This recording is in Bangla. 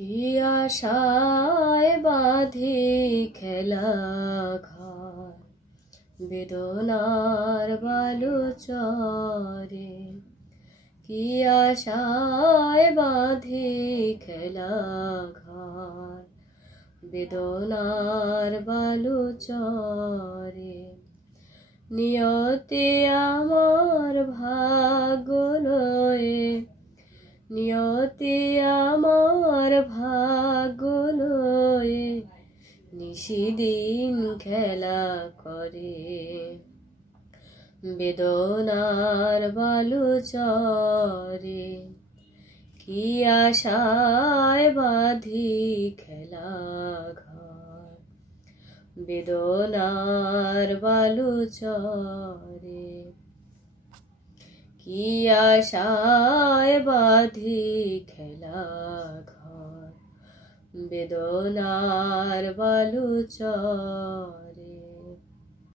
কি আশায় বাঁধি খেলা ঘর বেদনার বালু চরে, কি আশায় বাঁধি খেলা ঘর বেদনার বালু চরে। নিয়তি আমার ভাগ্য লয়ে, নিয়তি আমার ভাগ্য লয়ে নিশিদিন খেলা করে, বেদনার বালু চরে। কি আশায় বাঁধি খেলা ঘর বেদনার বালু চরে, কি আশায় বাঁধি খেলা ঘর বেদনার বালু চরে।